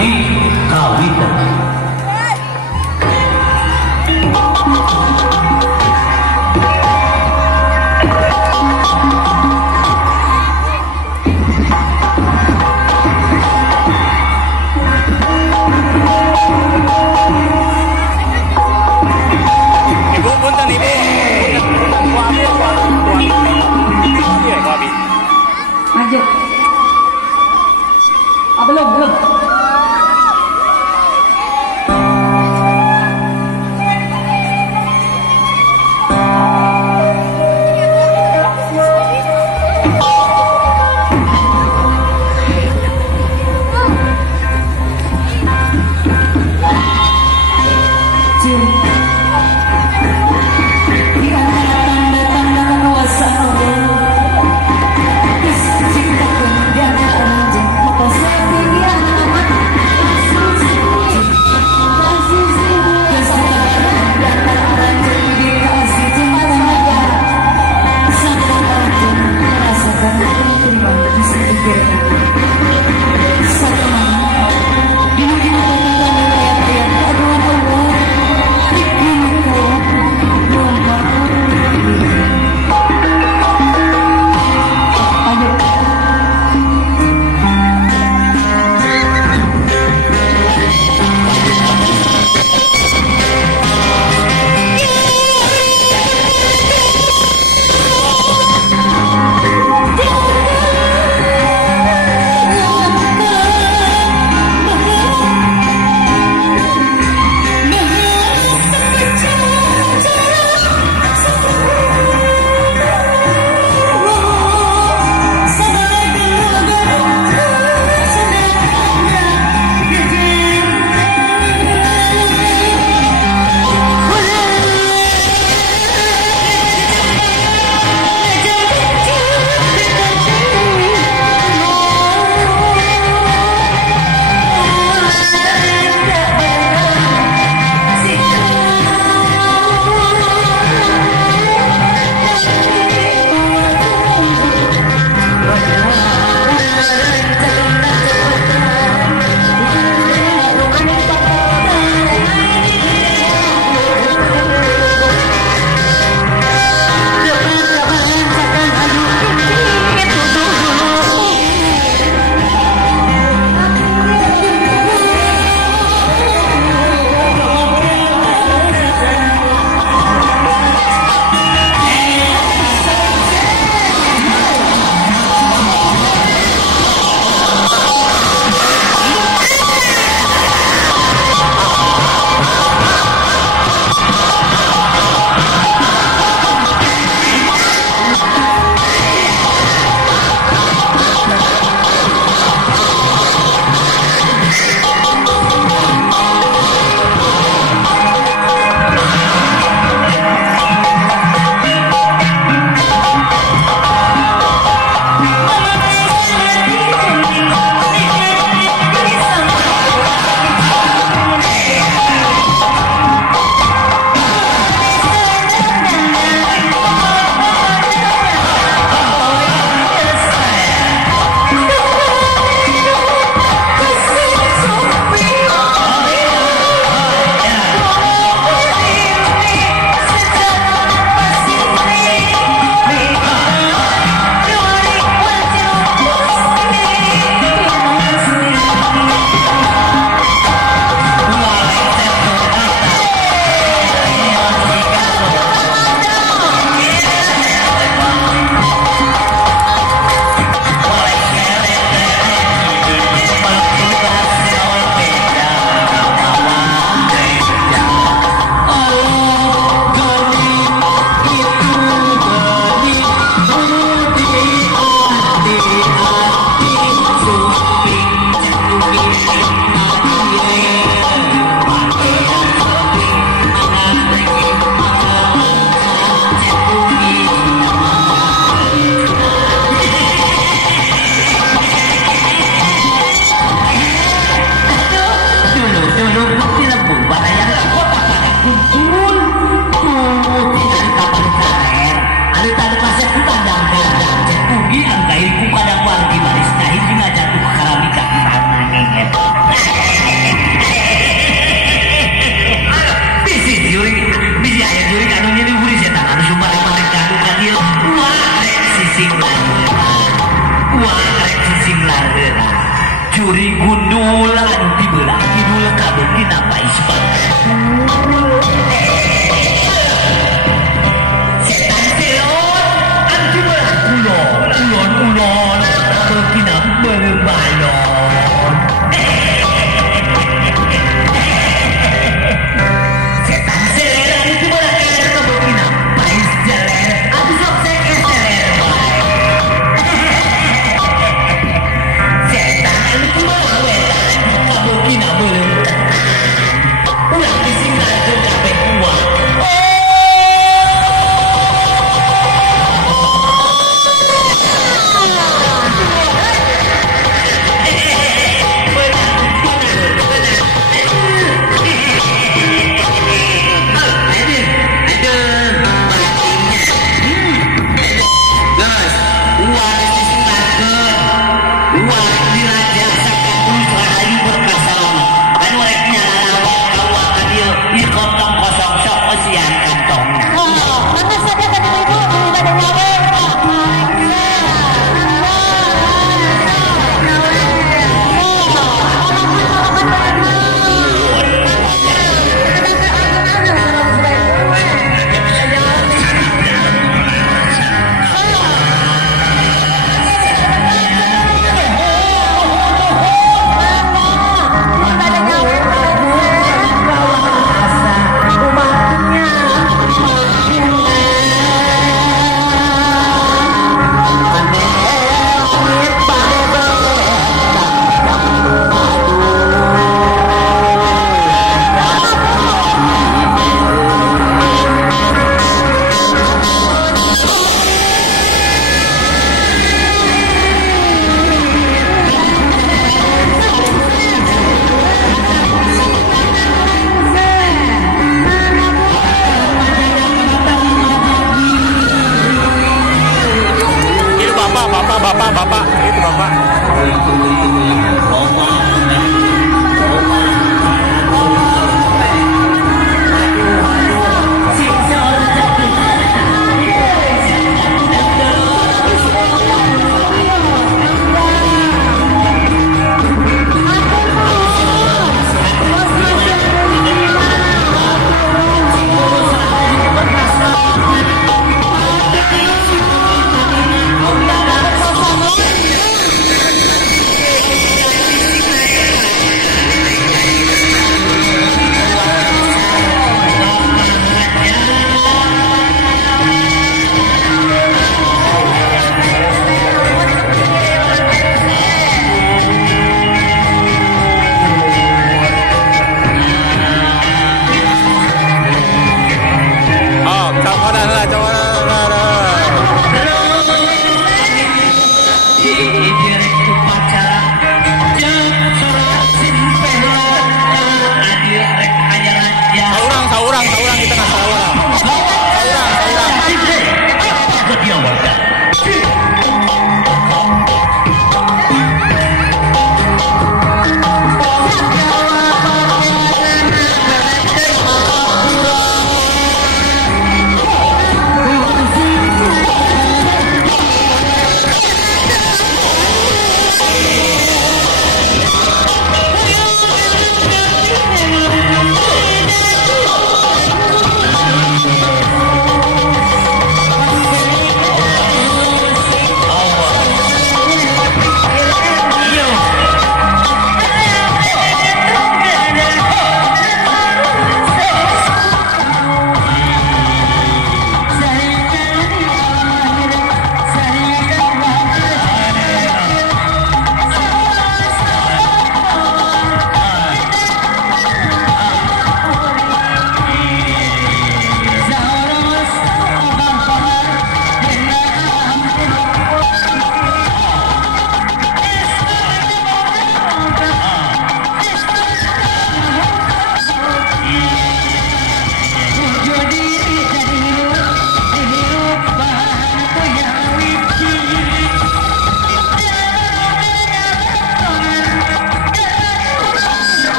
dikawinkan. Ibu punten ibu. Maju. Ah, belum. Ciptakan dia akan menjadi apa saja.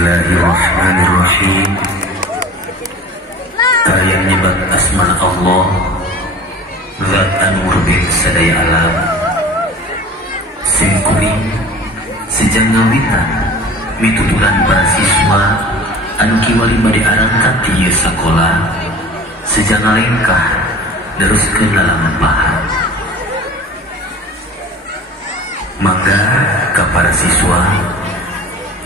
Bismillahirrahmanirrahim. Kalian nyebat asma Allah Zat anu murbin sadaya alam, sing kuring sejang ngawitan mituturan para siswa anu kiwali bade arangkat di ieu sakola sejang ngalengkah neruskeun lalampahan. Mangga ka para siswa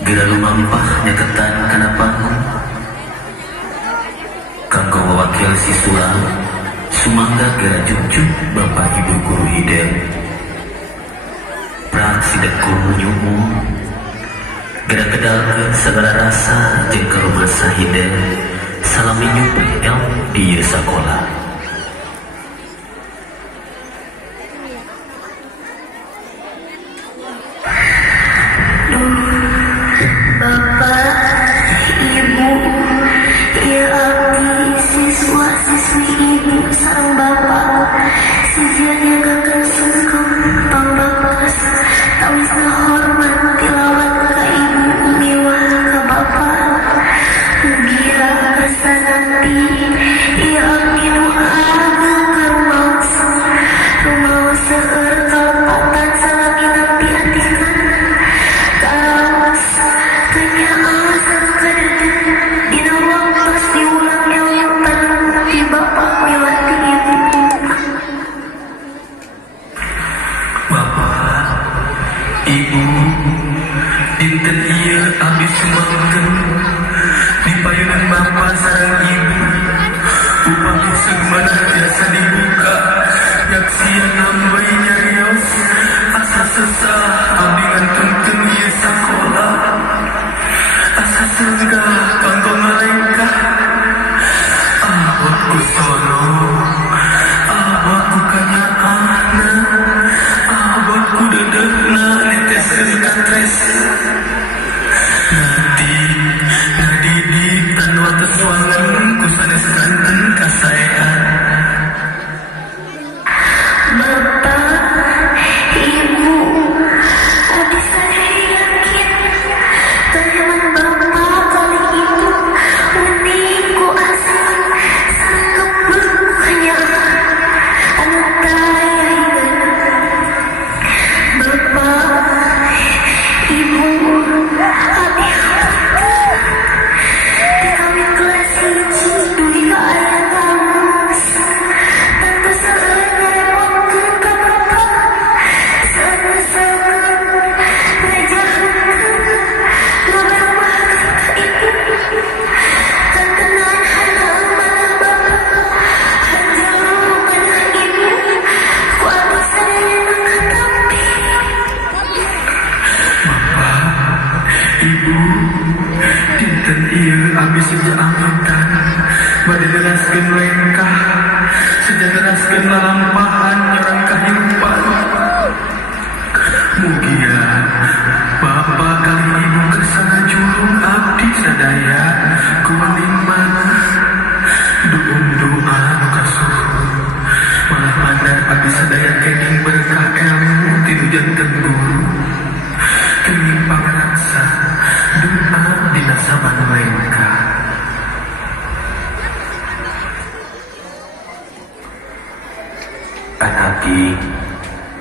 geura lumampah nyaketan kana panggung kanggo wakil siswa sumangga geura junjung Bapak Ibu guru hidep prak sidak kudu nyumu geura kedalkeun sagala rasa jeung karumasa hidep salami nyupri ilmu di ieu sakola.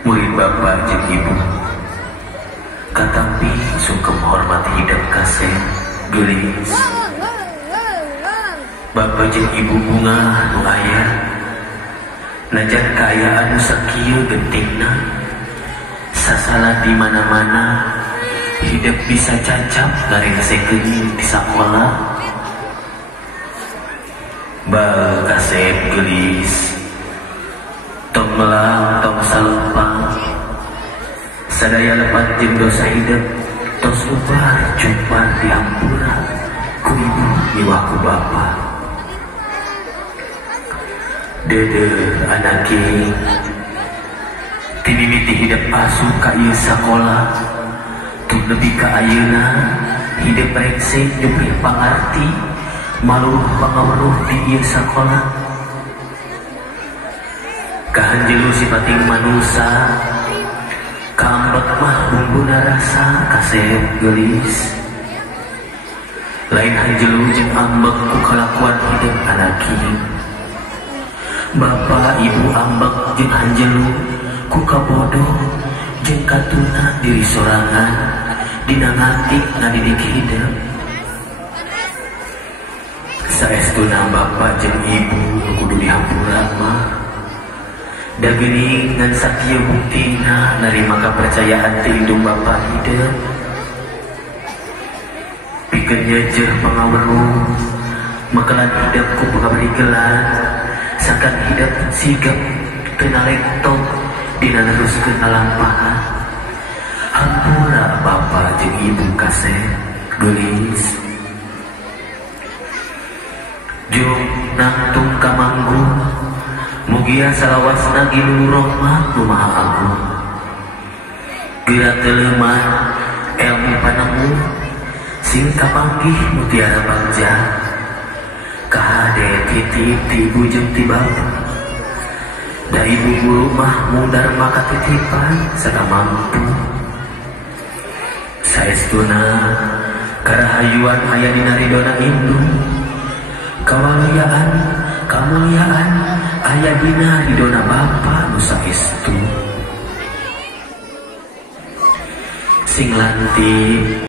Murid Bapak jeung Ibu katampi sungkem hormat hidep kasih geulis Bapak jeung Ibu bunga nu aya najan kaayaan nu sakieu gentingna sasala di mana-mana hidup bisa cacap ngaringsekeun di sakola bal kasep geulis tong melang tong salempang sadaya lepat jeung dosa hidup tos lubar jumpar diampura ku ibu miwah ku bapa dede anaki timimiti hidup asuh ka ieu sakola tu nepi ka ayeuna hidup brengsek nyupri pangarti maluh pangaweruh di ieu sakola kahanjelu sipating manusa kambek mah bumbuna rasa kasep geulis lain hanjelu jeung ambek ku kalakuan hidup anak kieu. Bapak ibu ambek jeung hanjelu ku kabodoh jeung katuna diri sorangan dina ngatik ngadidik hidup. Saestuna bapak jeung ibu kudu dihampura mah da geuning ngan sakieu buktina narima kapercayaan ti indung bapak hidup. Pikeun nyeujeut pangaweruh makalan hidup ku pangabarigelan sakan hidup sigap teu nalektok dina neruskeun lalampahan. Hampura bapak jeung ibu kasih gelis jung nangtung kamanggung mugia salawasna gilu rahmat nu maha agung. Geura teleuman ilmu panemu sing kapanggih mutiara bagja kahade titip ti ibu jeung ti bapak da ibu guru mah mundar maka titipan sakamampu. Saestuna karahayuan aya dina ridona indung kawaluyan kamuliaan aya dina ridona bapa nu saestu sing lantip